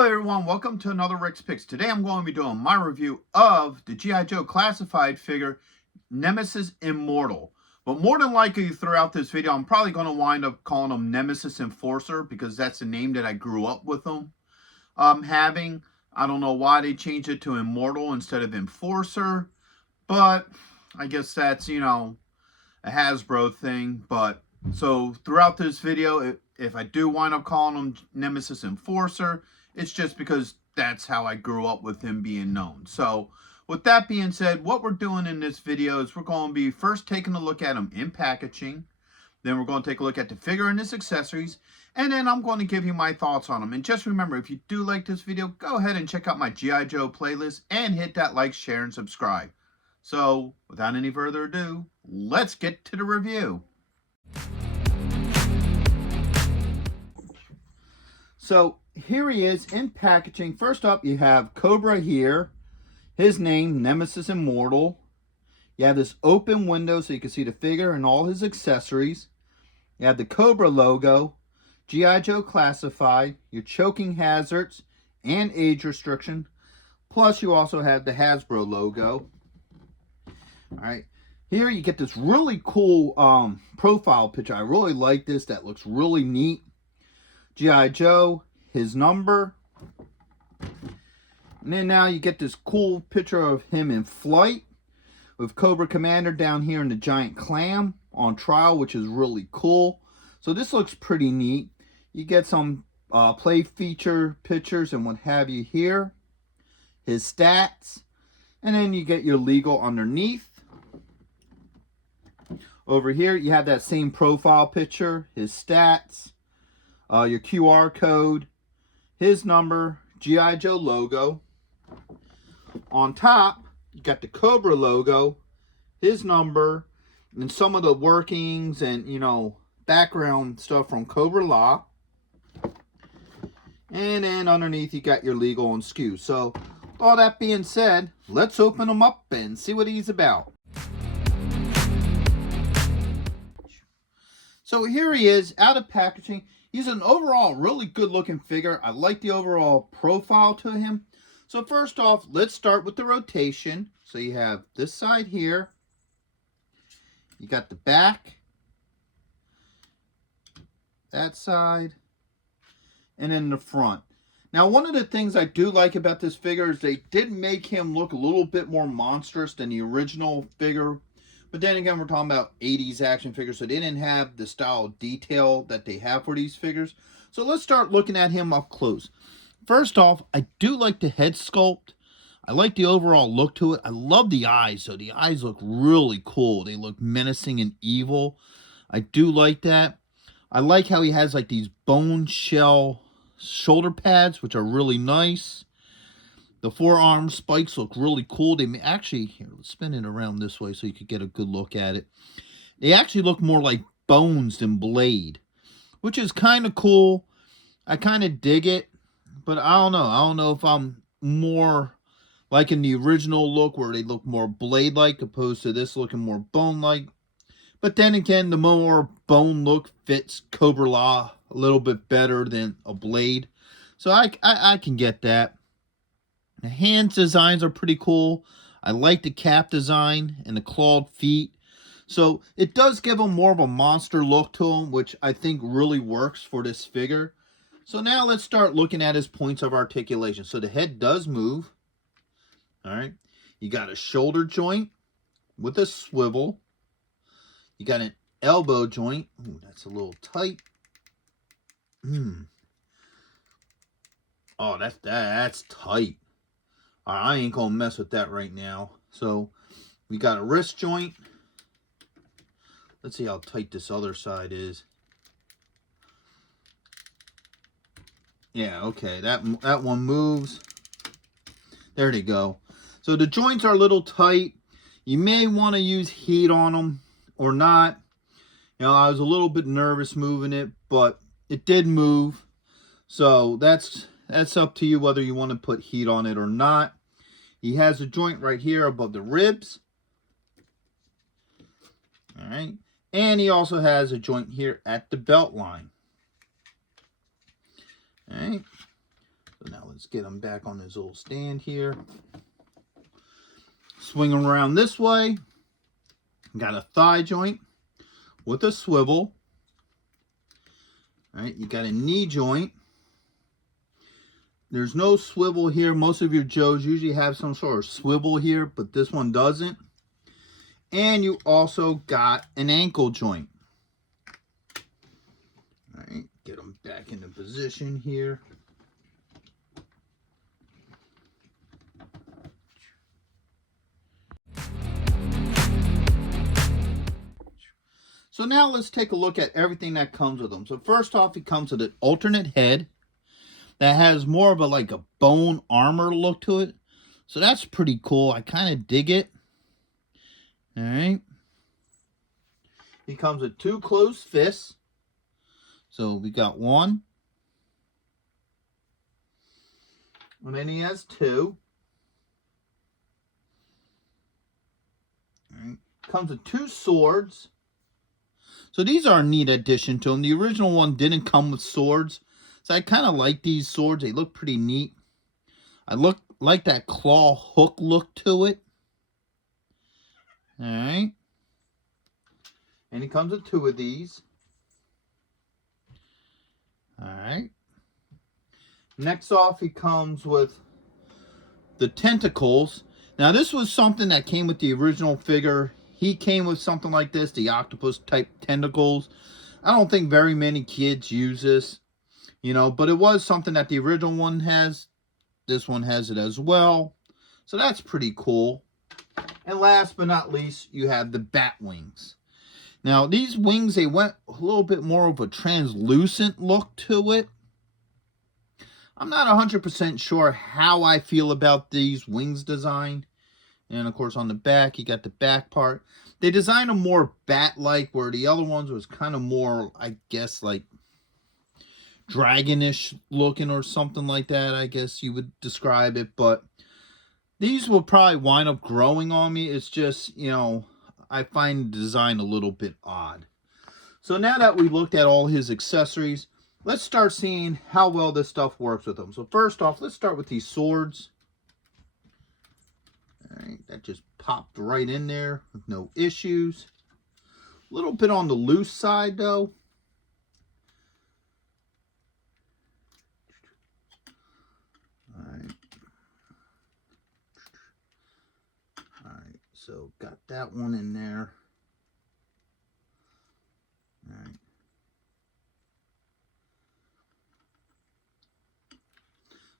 Hello everyone, welcome to another Rick's Picks. Today I'm going to be doing my review of the G.I. Joe classified figure Nemesis Immortal. But more than likely throughout this video, I'm probably going to wind up calling him Nemesis Enforcer because that's the name that I grew up with him having. I don't know why they changed it to Immortal instead of Enforcer, but I guess that's, a Hasbro thing. But so throughout this video, if I do wind up calling him Nemesis Enforcer, it's just because that's how I grew up with him being known. So with that being said, what we're doing in this video is we're going to be first taking a look at him in packaging. Then we're going to take a look at the figure and his accessories. And then I'm going to give you my thoughts on him. And just remember, if you do like this video, go ahead and check out my G.I. Joe playlist and hit that like, share, and subscribe. So without any further ado, let's get to the review. So here he is in packaging. First up, you have Cobra here. His name, Nemesis Immortal. You have this open window so you can see the figure and all his accessories. You have the Cobra logo, G.I. Joe classified, your choking hazards, and age restriction. Plus, you also have the Hasbro logo. Alright, here you get this really cool profile picture. I really like this. That looks really neat. G.I. Joe, his number. And then now you get this cool picture of him in flight with Cobra Commander down here in the giant clam on trial, which is really cool. So this looks pretty neat. You get some play feature pictures and what have you here. His stats. And then you get your legal underneath. Over here you have that same profile picture, his stats, your QR code, his number, G.I. Joe logo. On top, you got the Cobra logo, his number, and some of the workings and, background stuff from Cobra Law. And then underneath, you got your legal and SKU. So, with all that being said, let's open him up and see what he's about. So here he is, out of packaging. He's an overall really good looking figure. I like the overall profile to him. So first off, let's start with the rotation. So you have this side here. You got the back. That side. And then the front. Now, one of the things I do like about this figure is they did make him look a little bit more monstrous than the original figure. But then again, we're talking about 80s action figures, so they didn't have the style of detail that they have for these figures. So let's start looking at him up close. First off, I do like the head sculpt. I like the overall look to it. I love the eyes, so the eyes look really cool. They look menacing and evil. I do like that. I like how he has like these bone shell shoulder pads, which are really nice. The forearm spikes look really cool. They may actually, here, let's spin it around this way so you could get a good look at it. They actually look more like bones than blade, which is kind of cool. I kind of dig it, but I don't know. I don't know if I'm more like in the original look where they look more blade-like opposed to this looking more bone-like. But then again, the more bone look fits Cobra Law a little bit better than a blade. So I can get that. The hands designs are pretty cool. I like the cap design and the clawed feet. So it does give him more of a monster look to him, which I think really works for this figure. So now let's start looking at his points of articulation. So the head does move. All right. You got a shoulder joint with a swivel. You got an elbow joint. Ooh, that's a little tight. Oh, that's tight. I ain't gonna mess with that right now. So we got a wrist joint. Let's see how tight this other side is. Yeah, okay, that one moves. There they go. So the joints are a little tight. You may want to use heat on them or not. I was a little bit nervous moving it, but it did move. So that's up to you whether you want to put heat on it or not. He has a joint right here above the ribs. All right. And he also has a joint here at the belt line. All right. So now let's Let's get him back on his little stand here. Swing him around this way. Got a thigh joint with a swivel. All right, you got a knee joint. There's no swivel here. Most of your Joes usually have some sort of swivel here, but this one doesn't. And you also got an ankle joint. All right, get them back into position here. So now let's take a look at everything that comes with them. So first off, it comes with an alternate head that has more of a like a bone armor look to it. So that's pretty cool. I kind of dig it. All right. He comes with 2 closed fists. So we got 1. And then he has 2. All right. Comes with 2 swords. So these are a neat addition to them. The original one didn't come with swords. So I kind of like these swords. They look pretty neat. I like that claw hook look to it. All right. And he comes with 2 of these. All right. Next off, he comes with the tentacles. Now, this was something that came with the original figure. He came with something like this, the octopus type tentacles. I don't think very many kids use this, you know, but it was something that the original one has. This one has it as well. So that's pretty cool. And last but not least, you have the bat wings. Now, these wings, they went a little bit more of a translucent look to it. I'm not 100% sure how I feel about these wings design. And, of course, on the back, you got the back part. They designed them more bat-like, where the other ones was kind of more, I guess, like dragonish looking or something like that, I guess you would describe it. But these will probably wind up growing on me. It's just, you know, I find the design a little bit odd. So now that we looked at all his accessories, let's start seeing how well this stuff works with them. So first off, let's start with these swords. All right, that just popped right in there with no issues. A little bit on the loose side though. All right. All right, so got that one in there. All right.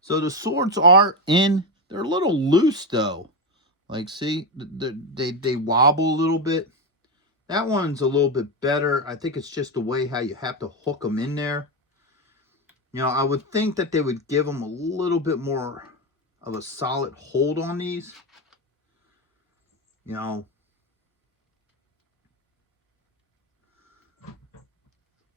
So the swords are in. They're a little loose though. Like, see, they wobble a little bit. That one's a little bit better. I think it's just the way how you have to hook them in there. You know, I would think that they would give them a little bit more of a solid hold on these. You know.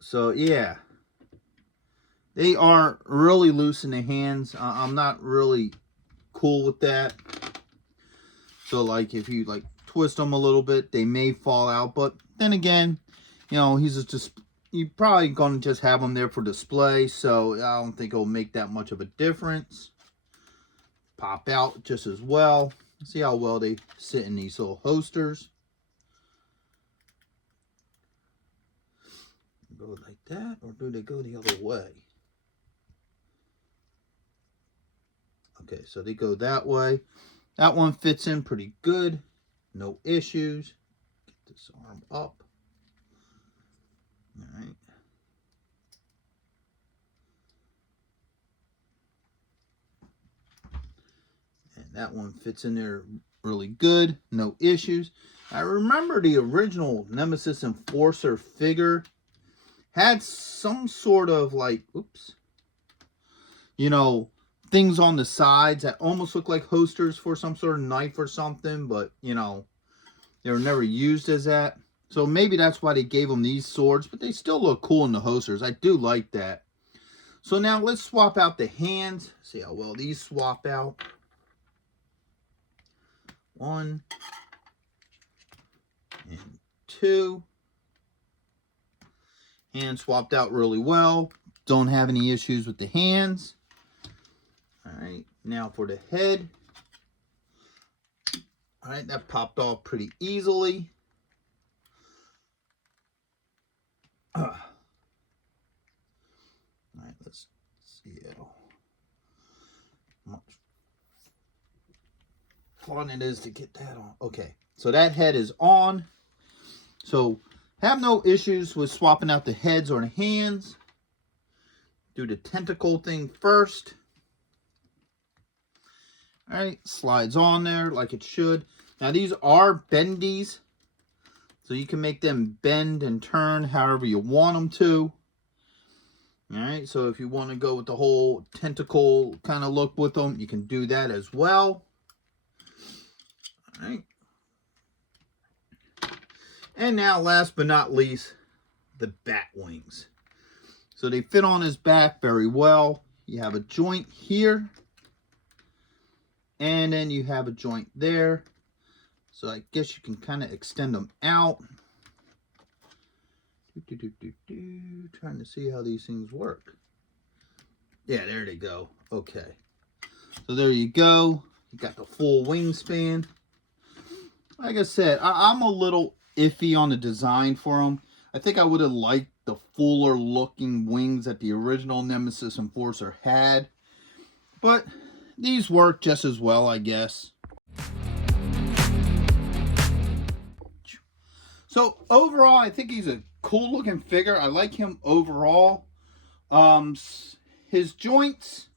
So, yeah. They are really loose in the hands. I'm not really cool with that. So, like, if you, like, twist them a little bit, they may fall out. But then again, you know, you're probably going to just have them there for display. So, I don't think it'll make that much of a difference. Pop out just as well. See how well they sit in these little holsters. Go like that, or do they go the other way? Okay, so they go that way. That one fits in pretty good. No issues. Get this arm up. All right. And that one fits in there really good. No issues. I remember the original Nemesis Enforcer figure had some sort of like, oops, you know, things on the sides that almost look like holsters for some sort of knife or something, but, you know, they were never used as that. So maybe that's why they gave them these swords, but they still look cool in the holsters. I do like that. So now let's swap out the hands. See how well these swap out. 1 and 2. Hands swapped out really well. Don't have any issues with the hands. Alright, now for the head. Alright, that popped off pretty easily. Alright, let's see how much fun it is to get that on. Okay, so that head is on. So have no issues with swapping out the heads or the hands. Do the tentacle thing first. Alright, slides on there like it should. Now these are bendies, so you can make them bend and turn however you want them to. Alright, so if you want to go with the whole tentacle kind of look with them, you can do that as well. Alright. And now last but not least, the bat wings. So they fit on his back very well. You have a joint here. And then you have a joint there. So I guess you can kind of extend them out. Trying to see how these things work. Yeah, there they go. Okay. So there you go. You got the full wingspan. Like I said, I'm a little iffy on the design for them. I think I would have liked the fuller looking wings that the original Nemesis Enforcer had. But these work just as well, I guess. So overall, I think he's a cool looking figure. I like him overall. His joints,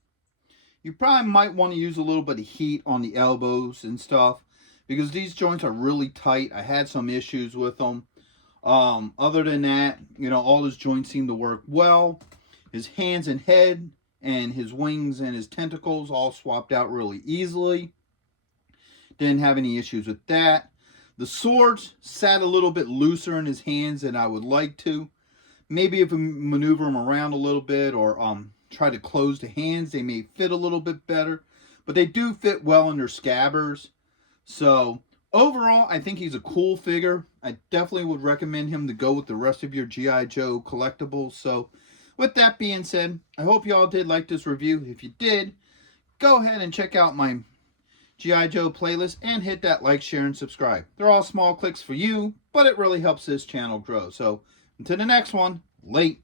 you probably might want to use a little bit of heat on the elbows and stuff, because these joints are really tight. I had some issues with them. Other than that, you know, all his joints seem to work well. His hands and head and his wings and his tentacles all swapped out really easily. Didn't have any issues with that. The swords sat a little bit looser in his hands than I would like to. Maybe if I maneuver them around a little bit or try to close the hands, they may fit a little bit better. But they do fit well in their scabbards. So overall, I think he's a cool figure. I definitely would recommend him to go with the rest of your G.I. Joe collectibles. So with that being said, I hope you all did like this review. If you did, go ahead and check out my G.I. Joe playlist and hit that like, share, and subscribe. They're all small clicks for you, but it really helps this channel grow. So until the next one, late.